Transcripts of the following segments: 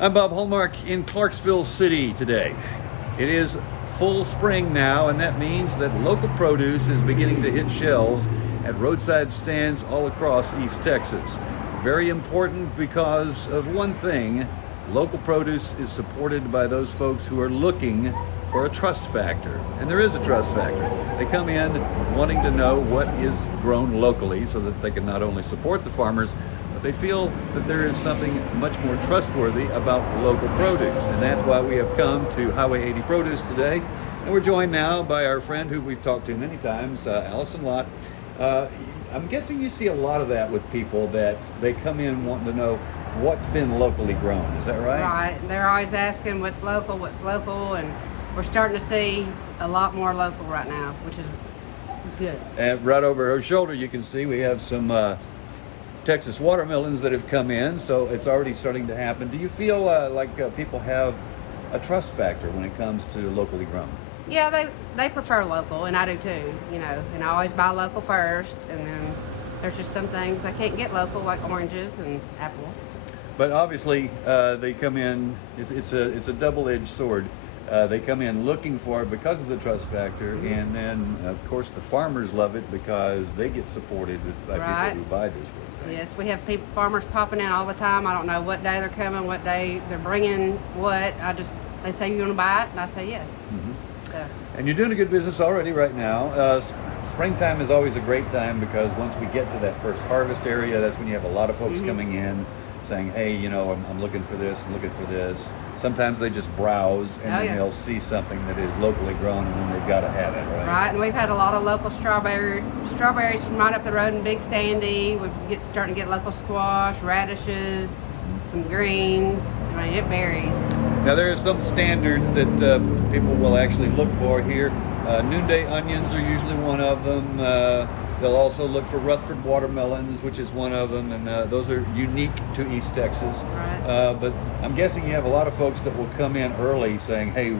I'm Bob Hallmark in Clarksville City today. It is full spring now, and that means that local produce is beginning to hit shelves at roadside stands all across East Texas. Very important because of one thing: local produce is supported by those folks who are looking for a trust factor. And there is a trust factor. They come in wanting to know what is grown locally so that they can not only support the farmers, but they feel that there is something much more trustworthy about local produce. And that's why we have come to Highway 80 Produce today. And we're joined now by our friend who we've talked to many times, Allison Lott. I'm guessing you see a lot of that with people, that they come in wanting to know what's been locally grown. Is that right? Right. They're always asking what's local, and we're starting to see a lot more local right now, which is good. And right over her shoulder, you can see we have some Texas watermelons that have come in, so it's already starting to happen. Do you feel like people have a trust factor when it comes to locally grown? Yeah, they prefer local, and I do too, you know, and I always buy local first, and then there's just some things I can't get local, like oranges and apples. But obviously, they come in, it's a double-edged sword. They come in looking for it because of the trust factor, and then, of course, the farmers love it because they get supported by people who buy this stuff. Right? Yes, we have farmers popping in all the time. I don't know what day they're coming, what day they're bringing what. They say, you want to buy it? And I say yes. Mm-hmm. So. And you're doing a good business already right now. Springtime is always a great time because once we get to that first harvest area, that's when you have a lot of folks coming in saying, hey, you know, I'm looking for this, I'm looking for this. Sometimes they just browse and then they'll see something that is locally grown and then they've got to have it, right? Right, and we've had a lot of local strawberries from right up the road in Big Sandy. We're starting to get local squash, radishes, some greens. I mean, it varies. Now there are some standards that people will actually look for here. Noonday onions are usually one of them. They'll also look for Rutherford watermelons, which is one of them, and those are unique to East Texas. Right. But I'm guessing you have a lot of folks that will come in early saying, hey,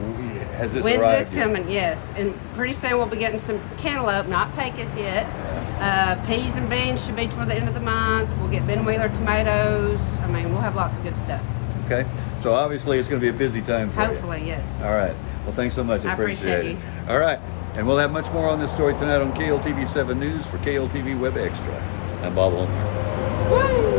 has this arrived? When's this coming? Yes, and pretty soon we'll be getting some cantaloupe, not pecos yet. Peas and beans should be toward the end of the month. We'll get Ben Wheeler tomatoes. I mean, we'll have lots of good stuff. Okay, so obviously it's going to be a busy time for you. Hopefully, yes. All right, well, thanks so much. I appreciate it. you. All right, and we'll have much more on this story tonight on KLTV 7 News. For KLTV Web Extra, I'm Bob Holmer. Woo!